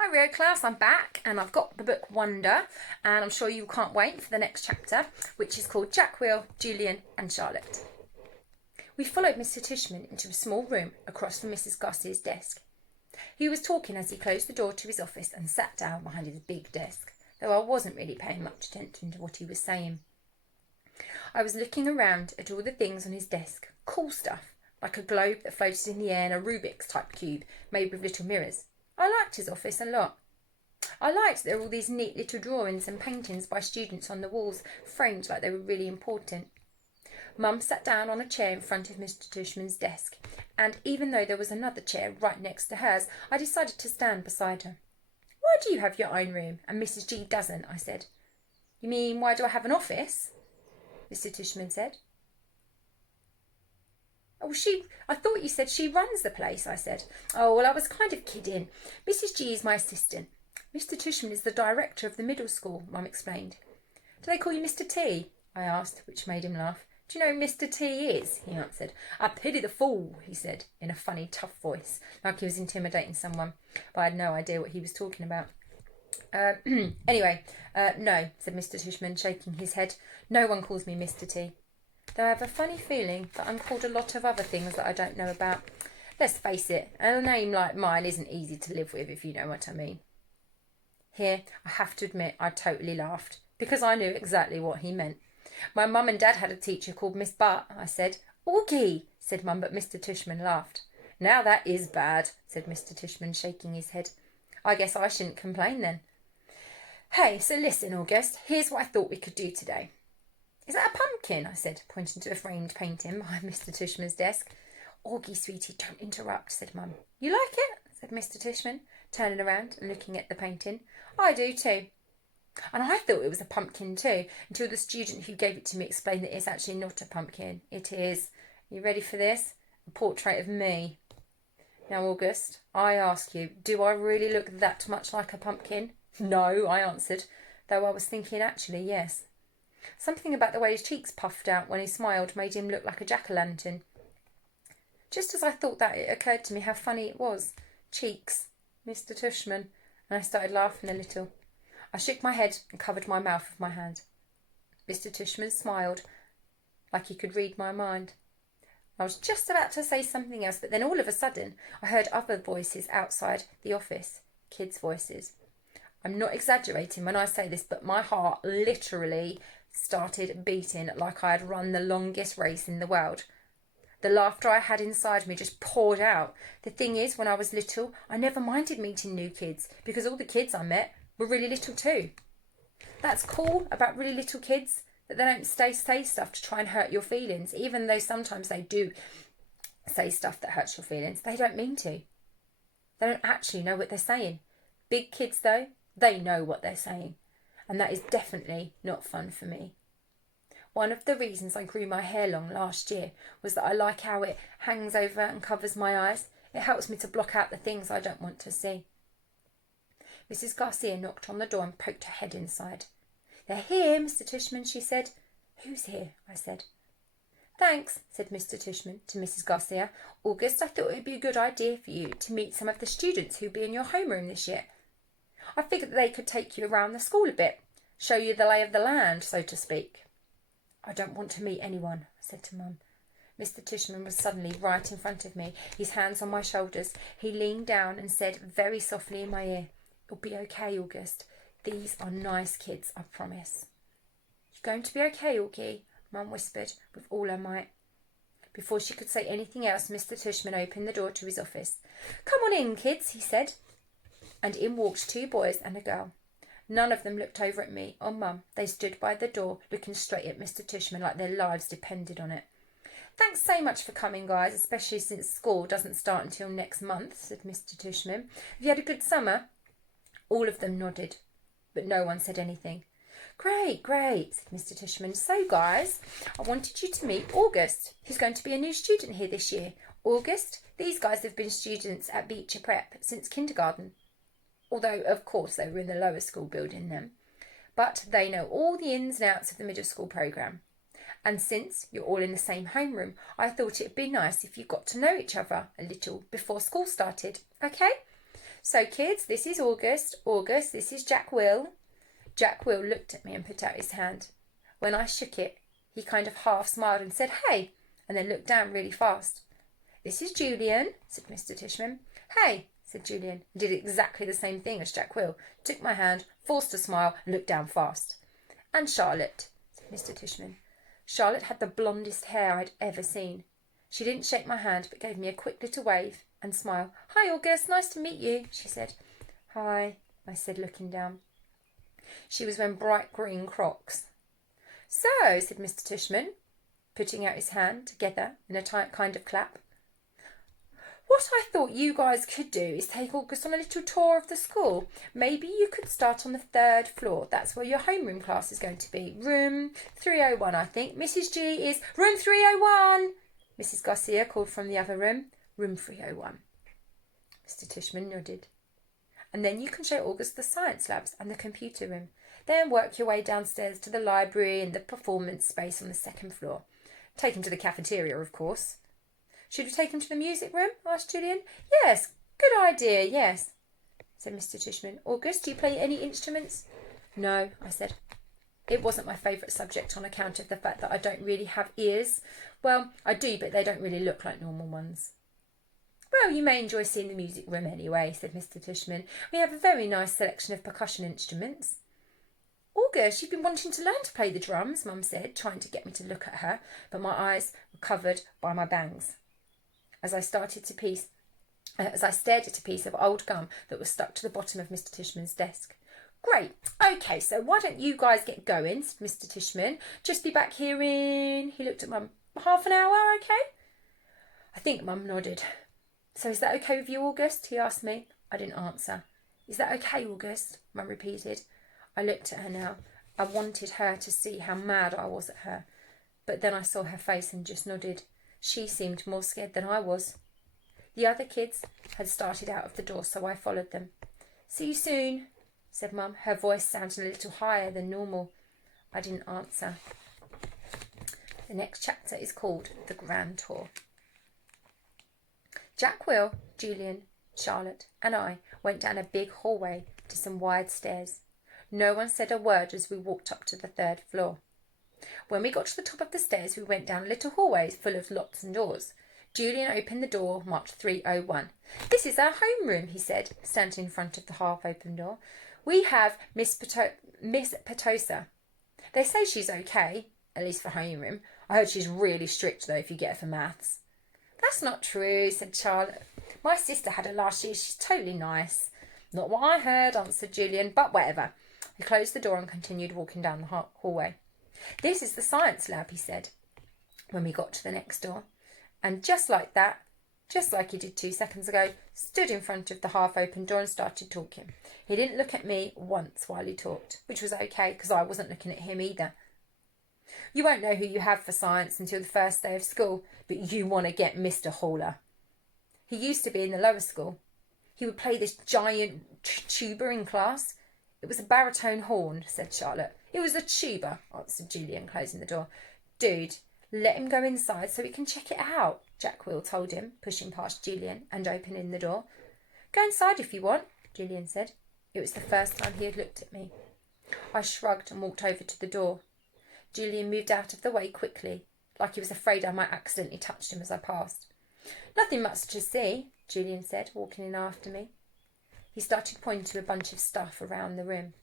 Hi Rio class, I'm back and I've got the book Wonder and I'm sure you can't wait for the next chapter, which is called Jack, Will, Julian and Charlotte. We followed Mr. Tishman into a small room across from Mrs. Garcia's desk. He was talking as he closed the door to his office and sat down behind his big desk, though I wasn't really paying much attention to what he was saying. I was looking around at all the things on his desk, cool stuff, like a globe that floated in the air and a Rubik's type cube made with little mirrors. I liked his office a lot. I liked there were all these neat little drawings and paintings by students on the walls, framed like they were really important. Mum sat down on a chair in front of Mr. Tishman's desk, and even though there was another chair right next to hers, I decided to stand beside her. "Why do you have your own room and Mrs. G doesn't?" I said. "You mean, why do I have an office?" Mr. Tishman said. "Oh, I thought you said she runs the place," I said. "Oh, well, I was kind of kidding. Mrs. G is my assistant. Mr. Tishman is the director of the middle school," Mum explained. "Do they call you Mr. T?" I asked, which made him laugh. "Do you know who Mr. T is?" he answered. "I pity the fool," he said, in a funny, tough voice, like he was intimidating someone, but I had no idea what he was talking about. Anyway, no," said Mr. Tishman, shaking his head. "No one calls me Mr. T. Though I have a funny feeling that I'm called a lot of other things that I don't know about. Let's face it, a name like mine isn't easy to live with, if you know what I mean." Here, I have to admit, I totally laughed, because I knew exactly what he meant. "My mum and dad had a teacher called Miss Butt," I said. "Augie," said Mum, but Mr. Tishman laughed. "Now that is bad," said Mr. Tishman, shaking his head. "I guess I shouldn't complain then. Hey, so listen, August, here's what I thought we could do today." "Is that a pumpkin?" I said, pointing to a framed painting behind Mr. Tishman's desk. "Augie, sweetie, don't interrupt," said Mum. "You like it?" said Mr. Tishman, turning around and looking at the painting. "I do too." And I thought it was a pumpkin too, until the student who gave it to me explained that it's actually not a pumpkin. It is. You ready for this? A portrait of me. Now, August, I ask you, do I really look that much like a pumpkin? "No," I answered, though I was thinking actually yes. Something about the way his cheeks puffed out when he smiled made him look like a jack-o'-lantern. Just as I thought that, it occurred to me how funny it was. Cheeks. Mr. Tishman. And I started laughing a little. I shook my head and covered my mouth with my hand. Mr. Tishman smiled, like he could read my mind. I was just about to say something else, but then all of a sudden I heard other voices outside the office. Kids' voices. I'm not exaggerating when I say this, but my heart literally started beating like I had run the longest race in the world. The laughter I had inside me just poured out. The thing is, when I was little, I never minded meeting new kids because all the kids I met were really little too. That's cool about really little kids, that they don't say stuff to try and hurt your feelings, even though sometimes they do say stuff that hurts your feelings. They don't mean to. They don't actually know what they're saying. Big kids, though, they know what they're saying. And that is definitely not fun for me. One of the reasons I grew my hair long last year was that I like how it hangs over and covers my eyes. It helps me to block out the things I don't want to see. Mrs. Garcia knocked on the door and poked her head inside. "They're here, Mr. Tishman," she said. "Who's here?" I said. "Thanks," said Mr. Tishman to Mrs. Garcia. "August, I thought it would be a good idea for you to meet some of the students who'll be in your homeroom this year. I figured that they could take you around the school a bit, show you the lay of the land, so to speak." "I don't want to meet anyone," I said to Mum. Mr. Tishman was suddenly right in front of me, his hands on my shoulders. He leaned down and said very softly in my ear, "It'll be okay, August. These are nice kids, I promise." "You're going to be okay, Augie," Mum whispered with all her might. Before she could say anything else, Mr. Tishman opened the door to his office. "Come on in, kids," he said. And in walked two boys and a girl. None of them looked over at me or Mum. They stood by the door, looking straight at Mr. Tishman like their lives depended on it. "Thanks so much for coming, guys, especially since school doesn't start until next month," said Mr. Tishman. "Have you had a good summer?" All of them nodded, but no one said anything. Great," said Mr. Tishman. "So, guys, I wanted you to meet August, who's going to be a new student here this year. August, these guys have been students at Beecher Prep since kindergarten. Although, of course, they were in the lower school building then. But they know all the ins and outs of the middle school programme. And since you're all in the same homeroom, I thought it'd be nice if you got to know each other a little before school started. Okay? So kids, this is August. August, this is Jack Will. Jack Will looked at me and put out his hand. When I shook it, he kind of half smiled and said, "Hey," and then looked down really fast. "This is Julian," said Mr. Tishman. "Hey," said Julian, and did exactly the same thing as Jack Will. Took my hand, forced a smile, and looked down fast. "And Charlotte," said Mr. Tishman. Charlotte had the blondest hair I'd ever seen. She didn't shake my hand, but gave me a quick little wave and smile. "Hi, August, nice to meet you," she said. "Hi," I said, looking down. She was wearing bright green Crocs. "So," said Mr. Tishman, putting out his hand together in a tight kind of clap, "what I thought you guys could do is take August on a little tour of the school. Maybe you could start on the 3rd floor. That's where your homeroom class is going to be. Room 301, I think. Mrs. G is room 301. Mrs. Garcia called from the other room. Room 301. Mr. Tishman nodded. "And then you can show August the science labs and the computer room. Then work your way downstairs to the library and the performance space on the 2nd floor. Take him to the cafeteria, of course." "Should we take him to the music room?" asked Julian. "Yes, good idea, yes," said Mr. Tishman. "August, do you play any instruments?" "No," I said. It wasn't my favourite subject on account of the fact that I don't really have ears. Well, I do, but they don't really look like normal ones. "Well, you may enjoy seeing the music room anyway," said Mr. Tishman. "We have a very nice selection of percussion instruments." "August, you've been wanting to learn to play the drums," Mum said, trying to get me to look at her, but my eyes were covered by my bangs. As I stared at a piece of old gum that was stuck to the bottom of Mr. Tishman's desk. "Great. Okay, so why don't you guys get going," said Mr. Tishman. "Just be back here in," he looked at Mum, "half an hour, okay?" I think Mum nodded. "So is that okay with you, August?" he asked me. I didn't answer. "Is that okay, August?" Mum repeated. I looked at her now. I wanted her to see how mad I was at her. But then I saw her face and just nodded. She seemed more scared than I was. The other kids had started out of the door, so I followed them. "See you soon," said Mum, her voice sounding a little higher than normal. I didn't answer. The next chapter is called The Grand Tour. Jack Will, Julian, Charlotte and I went down a big hallway to some wide stairs. No one said a word as we walked up to the 3rd floor. When we got to the top of the stairs, we went down a little hallway full of locks and doors. Julian opened the door marked 301. "This is our homeroom," he said, standing in front of the half-open door. "We have Miss Petosa. They say she's okay, at least for homeroom. I heard she's really strict, though, if you get her for maths." "That's not true," said Charlotte. "My sister had her last year. She's totally nice." "Not what I heard," answered Julian, "but whatever." He closed the door and continued walking down the hallway. "This is the science lab," he said, when we got to the next door. And just like that, just like he did 2 seconds ago, stood in front of the half-open door and started talking. He didn't look at me once while he talked, which was okay, because I wasn't looking at him either. "You won't know who you have for science until the first day of school, but you want to get Mr. Hauler. He used to be in the lower school. He would play this giant tuba in class." "It was a baritone horn," said Charlotte. "It was a tuba," answered Julian, closing the door. "Dude, let him go inside so we can check it out," Jack Will told him, pushing past Julian and opening the door. "Go inside if you want," Julian said. It was the first time he had looked at me. I shrugged and walked over to the door. Julian moved out of the way quickly, like he was afraid I might accidentally touch him as I passed. "Nothing much to see," Julian said, walking in after me. He started pointing to a bunch of stuff around the room.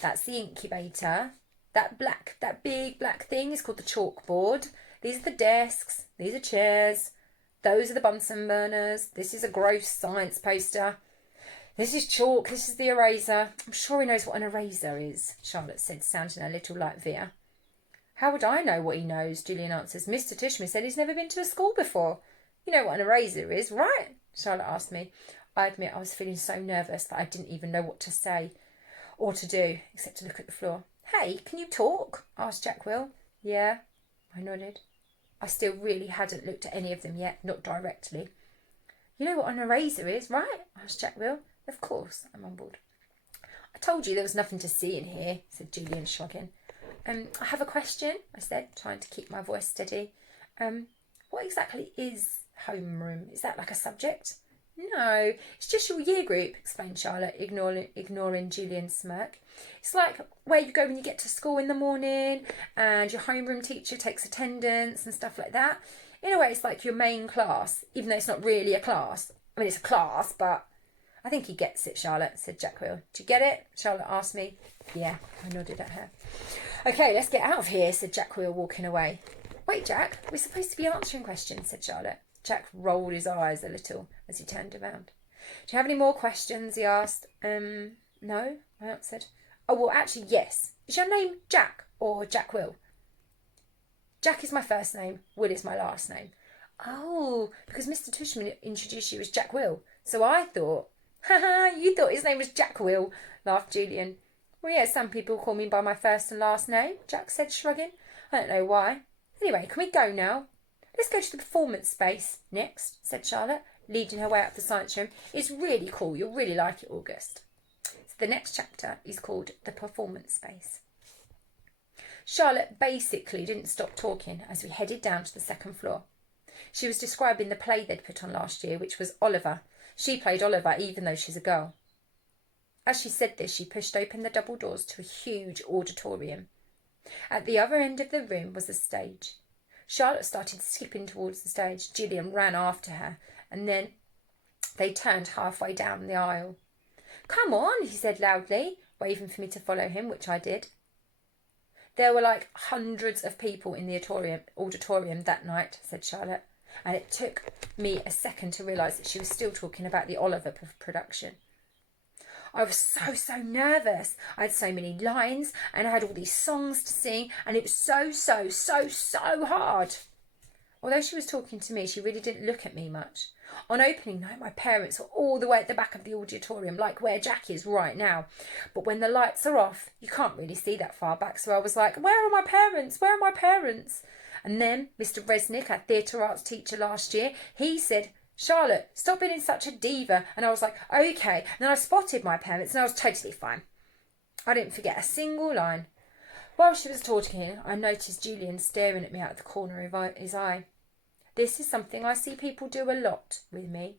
"That's the incubator. That big black thing is called the chalkboard. These are the desks. These are chairs. Those are the Bunsen burners. This is a gross science poster. This is chalk. This is the eraser." "I'm sure he knows what an eraser is," Charlotte said, sounding a little like Via. "How would I know what he knows?" Julian answers. "Mr. Tishman said he's never been to a school before." "You know what an eraser is, right?" Charlotte asked me. I admit I was feeling so nervous that I didn't even know what to say or to do, except to look at the floor. "Hey, can you talk?" asked Jack Will. "Yeah," I nodded. I still really hadn't looked at any of them yet, not directly. "You know what an eraser is, right?" asked Jack Will. "Of course," I mumbled. "I told you there was nothing to see in here," said Julian, shrugging. I have a question," I said, trying to keep my voice steady. What exactly is homeroom? Is that like a subject?" No, it's just your year group, explained Charlotte, ignoring Julian's smirk. It's like where you go when you get to school in the morning and your homeroom teacher takes attendance and stuff like that. In a way, it's like your main class, even though it's not really a class. I mean, it's a class, but I think he gets it, Charlotte, said Jack Will. Do you get it? Charlotte asked me. Yeah, I nodded at her. Okay, let's get out of here, said Jack Will, walking away. Wait, Jack, we're supposed to be answering questions, said Charlotte. Jack rolled his eyes a little as he turned around. Do you have any more questions? He asked. No, I answered. Oh, well, actually, yes. Is your name Jack or Jack Will? Jack is my first name. Will is my last name. Oh, because Mr. Tushman introduced you as Jack Will. So I thought, you thought his name was Jack Will, laughed Julian. Well, yeah, some people call me by my first and last name, Jack said, shrugging. I don't know why. Anyway, can we go now? Let's go to the performance space next, said Charlotte, leading her way up the science room. It's really cool. You'll really like it, August. So the next chapter is called The Performance Space. Charlotte basically didn't stop talking as we headed down to the second floor. She was describing the play they'd put on last year, which was Oliver. She played Oliver even though she's a girl. As she said this, she pushed open the double doors to a huge auditorium. At the other end of the room was a stage. Charlotte started skipping towards the stage. Julian ran after her, and then they turned halfway down the aisle. Come on, he said loudly, waving for me to follow him, which I did. There were like hundreds of people in the auditorium that night, said Charlotte, and it took me a second to realise that she was still talking about the Oliver production. I was so nervous. I had so many lines and I had all these songs to sing and it was so hard. Although she was talking to me, she really didn't look at me much. On opening night, my parents were all the way at the back of the auditorium, like where Jack is right now. But when the lights are off, you can't really see that far back. So I was like, where are my parents? Where are my parents? And then Mr. Resnick, our theatre arts teacher last year, he said, Charlotte, stop being such a diva. And I was like, okay. And then I spotted my parents and I was totally fine. I didn't forget a single line. While she was talking, I noticed Julian staring at me out of the corner of his eye. This is something I see people do a lot with me.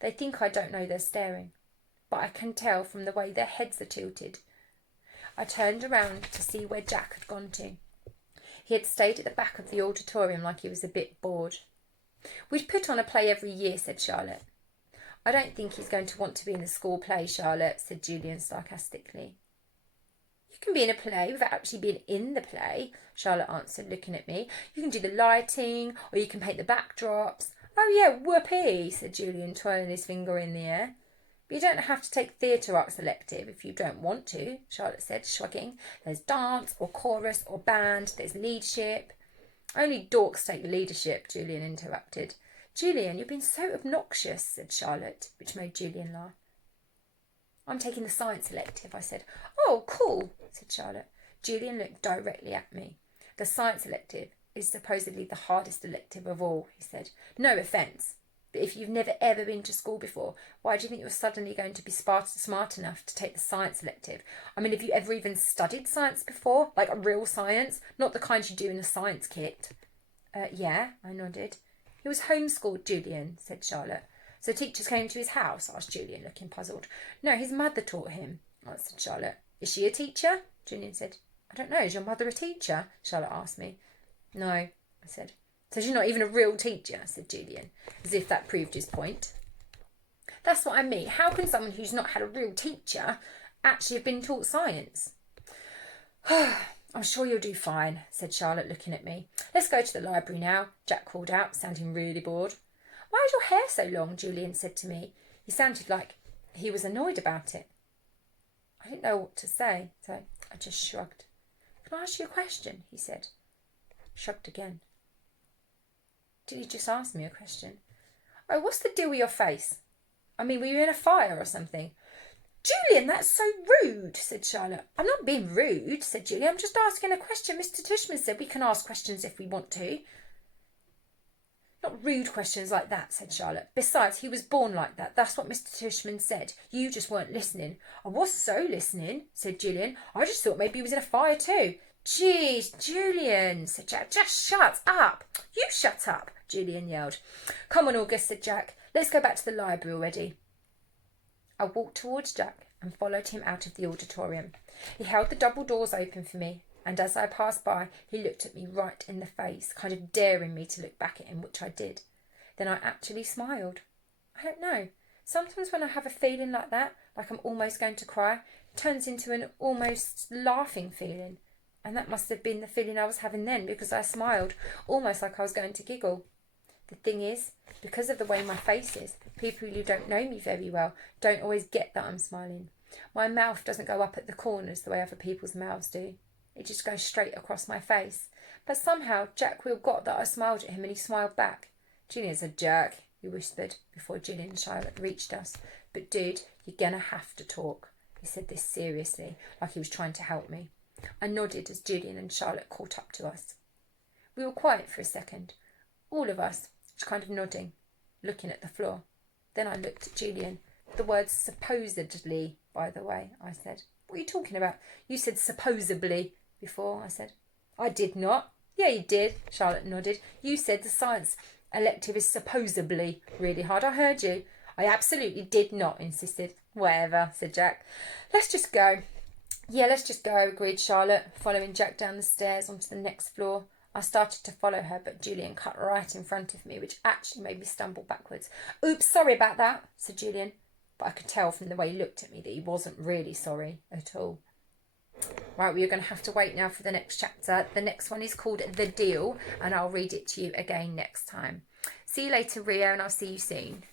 They think I don't know they're staring, but I can tell from the way their heads are tilted. I turned around to see where Jack had gone to. He had stayed at the back of the auditorium like he was a bit bored. We'd put on a play every year, said Charlotte. I don't think he's going to want to be in the school play, Charlotte, said Julian sarcastically. You can be in a play without actually being in the play, Charlotte answered, looking at me. You can do the lighting, or you can paint the backdrops. Oh yeah, whoopee, said Julian, twirling his finger in the air. But you don't have to take theatre arts elective if you don't want to, Charlotte said, shrugging. There's dance, or chorus, or band, there's leadership. Only dorks take leadership, Julian interrupted. Julian, you've been so obnoxious, said Charlotte, which made Julian laugh. I'm taking the science elective, I said. Oh, cool, said Charlotte. Julian looked directly at me. The science elective is supposedly the hardest elective of all, he said. No offence, but if you've never ever been to school before, why do you think you're suddenly going to be smart enough to take the science elective? I mean, have you ever even studied science before? Like a real science? Not the kind you do in a science kit. Yeah, I nodded. He was homeschooled, Julian, said Charlotte. So teachers came to his house? Asked Julian, looking puzzled. No, his mother taught him, answered Charlotte. Is she a teacher? Julian said. I don't know. Is your mother a teacher? Charlotte asked me. No, I said. So she's not even a real teacher, said Julian, as if that proved his point. That's what I mean. How can someone who's not had a real teacher actually have been taught science? I'm sure you'll do fine, said Charlotte, looking at me. Let's go to the library now, Jack called out, sounding really bored. Why is your hair so long? Julian said to me. He sounded like he was annoyed about it. I didn't know what to say, so I just shrugged. Can I ask you a question? He said. Shrugged again. Did he just ask me a question? Oh, what's the deal with your face? I mean, were you in a fire or something? Julian, that's so rude, said Charlotte. I'm not being rude, said Julian. I'm just asking a question. Mr. Tushman said we can ask questions if we want to. Not rude questions like that, said Charlotte. Besides, he was born like that. That's what Mr. Tushman said. You just weren't listening. I was so listening, said Julian. I just thought maybe he was in a fire too. Jeez, Julian, said Jack. Just shut up. You shut up, Julian yelled. Come on, August, said Jack. Let's go back to the library already. I walked towards Jack and followed him out of the auditorium. He held the double doors open for me, and as I passed by, he looked at me right in the face, kind of daring me to look back at him, which I did. Then I actually smiled. I don't know. Sometimes when I have a feeling like that, like I'm almost going to cry, it turns into an almost laughing feeling. And that must have been the feeling I was having then, because I smiled, almost like I was going to giggle. The thing is, because of the way my face is, people who don't know me very well don't always get that I'm smiling. My mouth doesn't go up at the corners the way other people's mouths do. It just goes straight across my face. But somehow Jack Will got that I smiled at him, and he smiled back. "Gillian's a jerk," he whispered before Gillian and Charlotte reached us. "But dude, you're gonna have to talk." He said this seriously, like he was trying to help me. I nodded as Gillian and Charlotte caught up to us. We were quiet for a second, all of us, just kind of nodding, looking at the floor. Then I looked at Gillian. "The word supposedly, by the way," I said. "What are you talking about?" "You said supposedly before," I said. "I did not." "Yeah, you did," Charlotte nodded. "You said the science elective is supposedly really hard. I heard you." "I absolutely did not," insisted. "Whatever," said Jack. "Let's just go." "Yeah, let's just go," agreed Charlotte, following Jack down the stairs onto the next floor. I started to follow her, but Gillian cut right in front of me, which actually made me stumble backwards. "Oops, sorry about that," said Gillian. But I could tell from the way he looked at me that he wasn't really sorry at all. Right, we're going to have to wait now for the next chapter. The next one is called The Deal, and I'll read it to you again next time. See you later, Rio, and I'll see you soon.